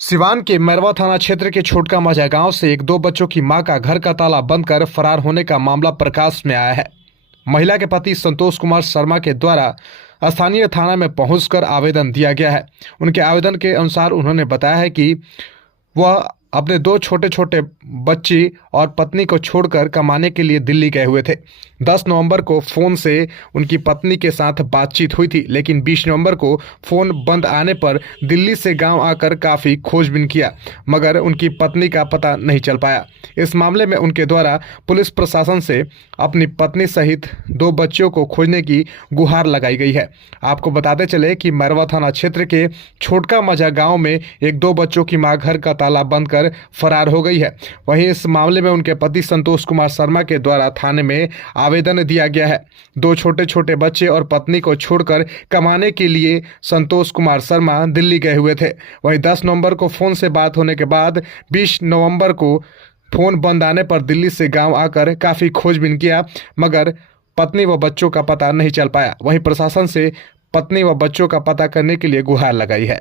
सिवान के मैरवा थाना क्षेत्र के छोटका मझा गांव से एक दो बच्चों की मां का घर का ताला बंद कर फरार होने का मामला प्रकाश में आया है। महिला के पति संतोष कुमार शर्मा के द्वारा स्थानीय थाना में पहुंचकर आवेदन दिया गया है। उनके आवेदन के अनुसार उन्होंने बताया है कि वह अपने दो छोटे छोटे बच्ची और पत्नी को छोड़कर कमाने के लिए दिल्ली गए हुए थे। 10 नवंबर को फ़ोन से उनकी पत्नी के साथ बातचीत हुई थी, लेकिन 20 नवंबर को फ़ोन बंद आने पर दिल्ली से गांव आकर काफ़ी खोजबीन किया, मगर उनकी पत्नी का पता नहीं चल पाया। इस मामले में उनके द्वारा पुलिस प्रशासन से अपनी पत्नी सहित दो बच्चियों को खोजने की गुहार लगाई गई है। आपको बताते चले कि मैरवा थाना क्षेत्र के छोटका मझा गाँव में एक दो बच्चों की मां घर का ताला बंद कर फरार हो गई है। वहीं इस मामले में उनके पति संतोष कुमार शर्मा के द्वारा थाने में आवेदन दिया गया है। दो छोटे छोटे बच्चे और पत्नी को छोड़कर कमाने के लिए संतोष कुमार शर्मा दिल्ली गए हुए थे। वहीं 10 नवंबर को फोन से बात होने के बाद 20 नवंबर को फोन बंद आने पर दिल्ली से गांव आकर काफी खोजबीन किया, मगर पत्नी व बच्चों का पता नहीं चल पाया। वहीं प्रशासन से पत्नी व बच्चों का पता करने के लिए गुहार लगाई है।